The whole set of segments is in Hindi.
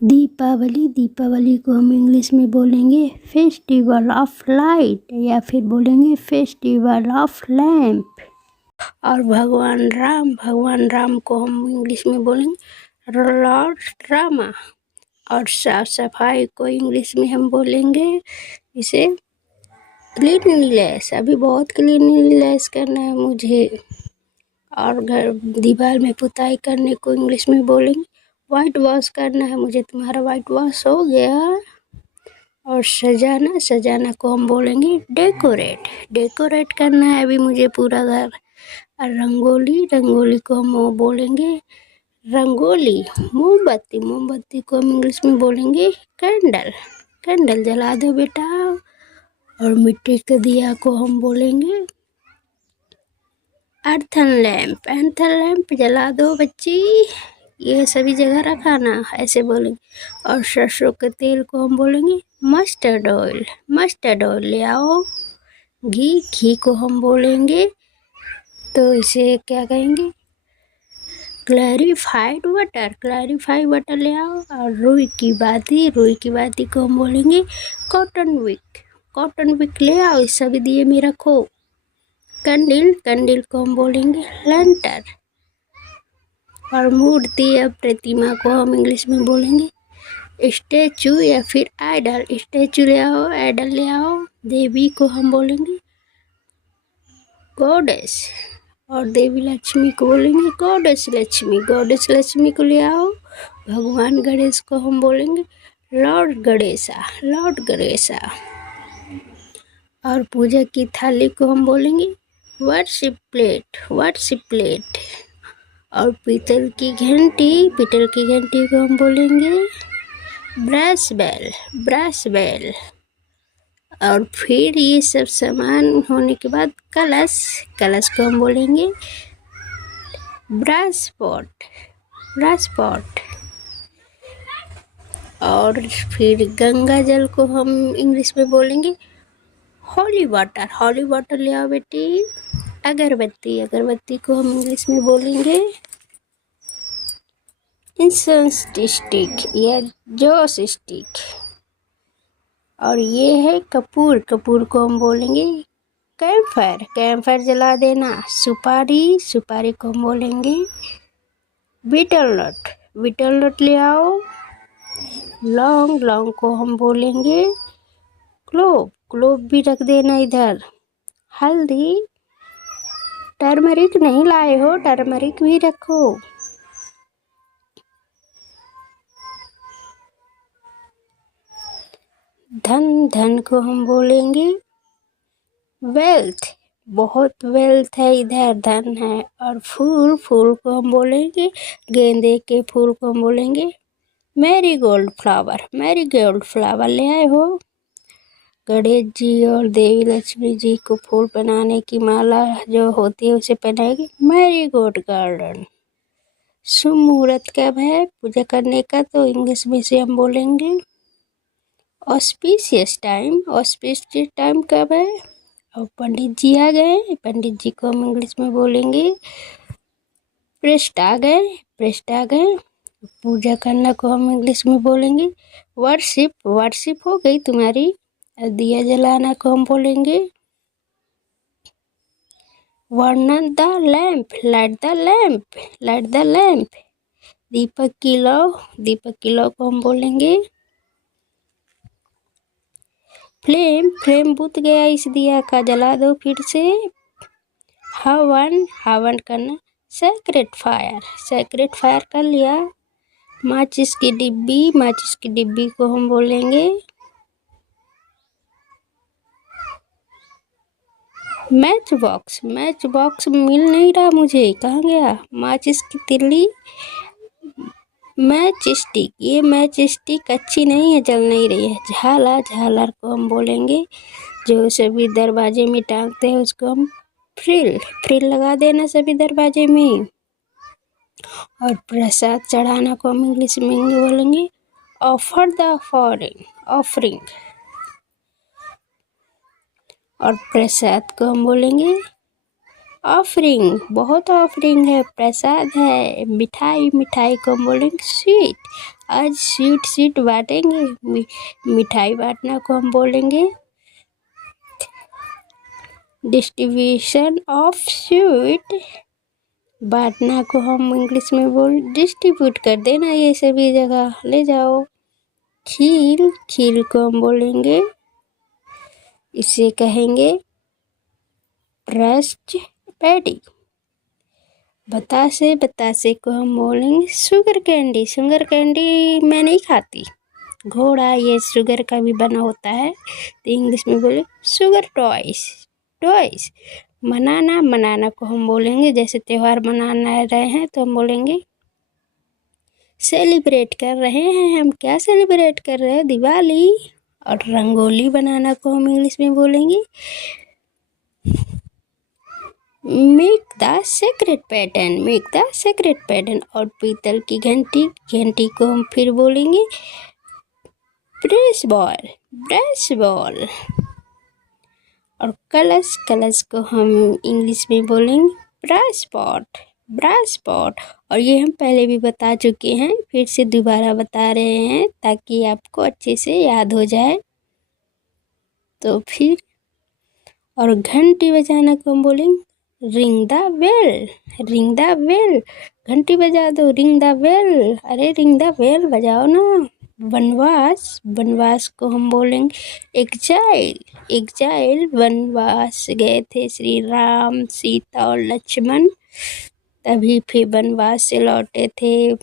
दीपावली, दीपावली को हम इंग्लिश में बोलेंगे फेस्टिवल ऑफ लाइट या फिर बोलेंगे फेस्टिवल ऑफ लैम्प। और भगवान राम को हम इंग्लिश में बोलेंगे लॉर्ड रामा। और साफ सफाई को इंग्लिश में हम बोलेंगे इसे क्लीनलीनेस। अभी बहुत क्लीनलीनेस करना है मुझे। और घर दीवार में पुताई करने को इंग्लिश में बोलेंगे वाइट वॉश करना है मुझे, तुम्हारा वाइट वॉश हो गया। और सजाना को हम बोलेंगे डेकोरेट करना है अभी मुझे पूरा घर। और रंगोली को हम बोलेंगे रंगोली। मोमबत्ती को हम इंग्लिश में बोलेंगे कैंडल जला दो बेटा। और मिट्टी के दिया को हम बोलेंगे अर्थन लैम्प जला दो बच्ची। ये सभी जगह रखाना ऐसे बोलेंगे। और सरसों के तेल को हम बोलेंगे मस्टर्ड ऑयल ले आओ। घी को हम बोलेंगे तो इसे क्या कहेंगे क्लैरिफाइड वाटर ले आओ। और रुई की बाती को हम बोलेंगे कॉटन विक ले आओ, इस सभी दिए में रखो। कैंडल को हम बोलेंगे लैंटर्न। और मूर्ति या प्रतिमा को हम इंग्लिश में बोलेंगे स्टैचू या फिर आइडल। स्टैचू ले आओ, आइडल ले आओ। देवी को हम बोलेंगे गॉडेस। और देवी लक्ष्मी को बोलेंगे गॉडेस लक्ष्मी को ले आओ। भगवान गणेश को हम बोलेंगे लॉर्ड गणेशा। और पूजा की थाली को हम बोलेंगे वर्शिप प्लेट। और पीतल की घंटी को हम बोलेंगे ब्रास बेल। और फिर ये सब सामान होने के बाद कलश को हम बोलेंगे ब्रास पॉट। और फिर गंगा जल को हम इंग्लिश में बोलेंगे हॉली वाटर ले आओ बेटी। अगरबत्ती को हम इंग्लिश में बोलेंगे इंसेंस स्टिक या जोस स्टिक। और ये है कपूर को हम बोलेंगे कैंपफायर जला देना। सुपारी को हम बोलेंगे बीटल नट ले आओ। लौंग को हम बोलेंगे क्लोव भी रख देना इधर। हल्दी टर्मरिक नहीं लाए हो, टर्मरिक भी रखो। धन को हम बोलेंगे वेल्थ। बहुत वेल्थ है इधर, धन है। और फूल को हम बोलेंगे गेंदे के फूल को हम बोलेंगे मैरीगोल्ड फ्लावर ले आए हो। गणेश जी और देवी लक्ष्मी जी को फूल पहनाने की माला जो होती है उसे पहनाएंगे मैरीगोल्ड गार्डन। शुभ मुहूर्त कब है पूजा करने का, तो इंग्लिश में से हम बोलेंगे ऑस्पिशियस टाइम कब है। और पंडित जी आ गए, पंडित जी को हम इंग्लिश में बोलेंगे प्रेस्ट आ गए। पूजा करना को हम इंग्लिश में बोलेंगे वर्शिप हो गई तुम्हारी। दिया जलाना को हम बोलेंगे burn the lamp, light the lamp. दीपक की लौ को हम बोलेंगे फ्लेम बुझ गया इस दिया का, जला दो फिर से। हवन करना सेक्रेट फायर कर लिया। माचिस की डिब्बी को हम बोलेंगे मैच बॉक्स मिल नहीं रहा मुझे, कहाँ गया। माचिस की तिल्ली मैच स्टिक अच्छी नहीं है, जल नहीं रही है। झालर को हम बोलेंगे जो सभी दरवाजे में टांगते हैं उसको हम फ्रिल लगा देना सभी दरवाजे में। और प्रसाद चढ़ाना को हम इंग्लिश में बोलेंगे ऑफर द ऑफरिंग। और प्रसाद को हम बोलेंगे ऑफरिंग। बहुत ऑफरिंग है, प्रसाद है। मिठाई को हम बोलेंगे स्वीट। आज स्वीट बांटेंगे। मिठाई बांटना को हम बोलेंगे डिस्ट्रीब्यूशन ऑफ स्वीट। बांटना को हम इंग्लिश में बोल डिस्ट्रीब्यूट कर देना, ये सभी जगह ले जाओ। खील को हम बोलेंगे, इसे कहेंगे ब्रेस्ट पैडी। बतासे को हम बोलेंगे शुगर कैंडी मैं नहीं खाती। घोड़ा ये शुगर का भी बना होता है, तो इंग्लिश में बोले शुगर टॉयस। मनाना को हम बोलेंगे, जैसे त्योहार मना रहे हैं तो हम बोलेंगे सेलिब्रेट कर रहे हैं। हम क्या सेलिब्रेट कर रहे हैं? दिवाली। और रंगोली बनाना को हम इंग्लिश में बोलेंगे मेक द सेक्रेट पैटर्न। और पीतल की घंटी को हम फिर बोलेंगे ब्रेस बॉल। और कलश को हम इंग्लिश में बोलेंगे ब्रास पॉट। और ये हम पहले भी बता चुके हैं, फिर से दोबारा बता रहे हैं ताकि आपको अच्छे से याद हो जाए। तो फिर और घंटी बजाना को हम बोलेंगे रिंग द बेल। घंटी बजा दो, रिंग द बेल। अरे रिंग द बेल बजाओ ना। वनवास को हम बोलेंगे एग्जाइल। वनवास गए थे श्री राम, सीता और लक्ष्मण, तभी फिर वनवास से लौटे थे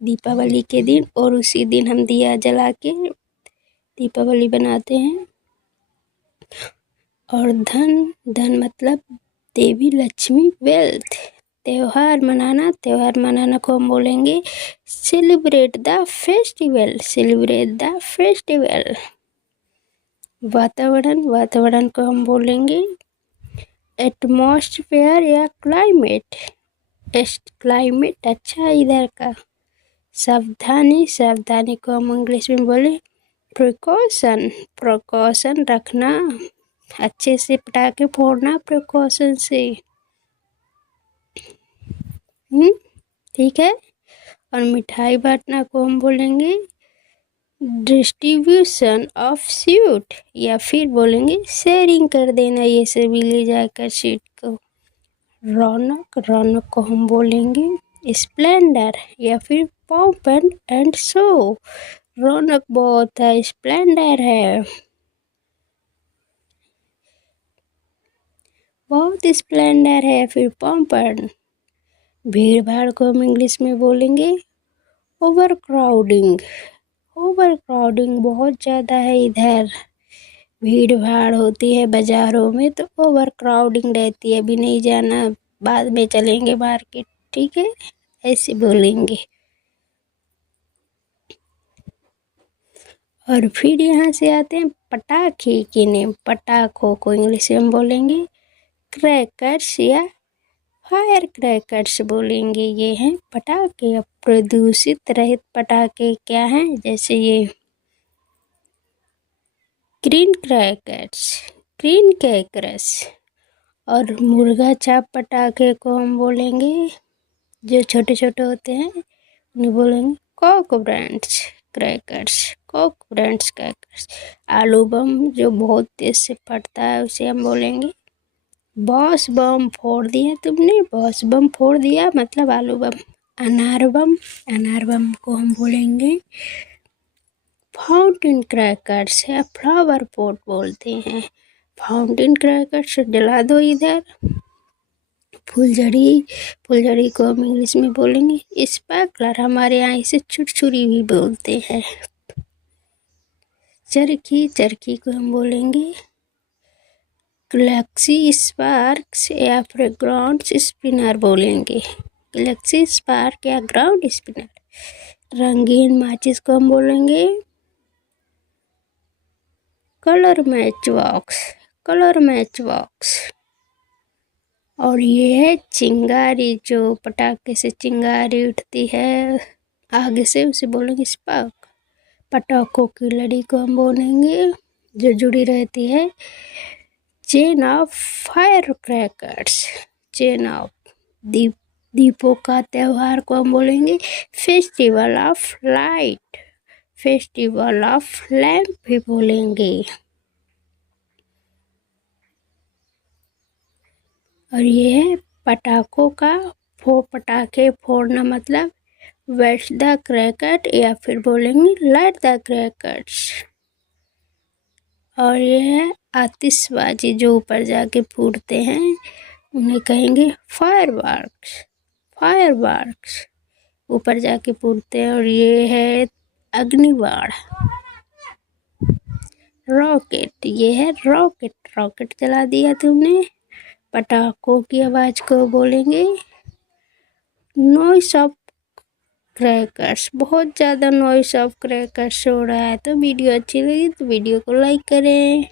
दीपावली के दिन। और उसी दिन हम दिया जला के दीपावली बनाते हैं। और धन मतलब देवी लक्ष्मी, वेल्थ। त्योहार मनाना को हम बोलेंगे सेलिब्रेट द फेस्टिवल। वातावरण को हम बोलेंगे एटमॉस्फेयर या क्लाइमेट अच्छा है इधर का। सावधानी को हम इंग्लिश में बोले प्रिकॉशन रखना, अच्छे से पटाखे फोड़ना प्रिकॉशन से। ठीक है। और मिठाई बांटना को हम बोलेंगे डिस्ट्रीब्यूशन ऑफ स्वीट, या फिर बोलेंगे शेयरिंग कर देना, ये सभी ले जाकर स्वीट को। रौनक को हम बोलेंगे स्प्लेंडर, या फिर पॉम्प एंड शो। रौनक बहुत है, स्प्लेंडर है, बहुत स्प्लेंडर है। फिर पॉम्पन। भीड़ भाड़ को हम इंग्लिश में बोलेंगे ओवर क्राउडिंग बहुत ज़्यादा है इधर। भीड़ भाड़ होती है बाज़ारों में तो ओवर क्राउडिंग रहती है, अभी नहीं जाना, बाद में चलेंगे मार्केट। ठीक है, ऐसे बोलेंगे। और फिर यहाँ से आते हैं पटाखे के नेम। पटाखों को इंग्लिश में हम बोलेंगे क्रैकर्स या फायर क्रैकर्स बोलेंगे। ये हैं पटाखे। प्रदूषित रहित पटाखे क्या हैं? जैसे ये ग्रीन क्रैकर्स। और मुर्गा छाप पटाखे को हम बोलेंगे, जो छोटे छोटे होते हैं उन्हें बोलेंगे कॉकब्रैंड्स क्रैकर्स। आलू बम जो बहुत तेज से फटता है उसे हम बोलेंगे बॉस बम। फोड़ दिया तुमने, बॉस बम फोड़ दिया मतलब आलू बम। अनार बम को हम बोलेंगे फाउंटेन क्रैकर्स या फ्लावर पॉट बोलते हैं। फाउंटेन क्रैकर्स जला दो इधर। फुलझड़ी को हम इंग्लिश में बोलेंगे स्पार्कलर, हमारे यहाँ इसे छुरछुरी भी बोलते हैं। चरखी को हम बोलेंगे गैलेक्सी स्पार्क्स या फिर ग्राउंड स्पिनर बोलेंगे। गैलेक्सी स्पार्क या ग्राउंड स्पिनर। रंगीन माचिस को हम बोलेंगे कलर मैच बॉक्स। और ये है चिंगारी, जो पटाखे से चिंगारी उठती है आगे से, उसे बोलेंगे स्पार्क। पटाखों की लड़ी को हम बोलेंगे जो जुड़ी रहती है chain of fire crackers. Chain of दीपों का त्यौहार को हम बोलेंगे festival of light, festival of lamp भी बोलेंगे। और ये है पटाखों का पटाखे फोड़ना, मतलब वेट द क्रैकर या फिर बोलेंगे लाइट द क्रैकर्स। और ये है आतिशबाजी जो ऊपर जाके फूटते हैं, उन्हें कहेंगे फायरवर्क्स, फायरवर्क्स ऊपर जाके फूटते हैं। और ये है अग्निबाण, रॉकेट, ये है रॉकेट, रॉकेट चला दिया तुमने। पटाखों की आवाज को बोलेंगे नॉइस ऑफ क्रैकर्स, बहुत ज़्यादा नॉइस ऑफ क्रैकर्स हो रहा है। तो वीडियो अच्छी लगी तो वीडियो को लाइक करें।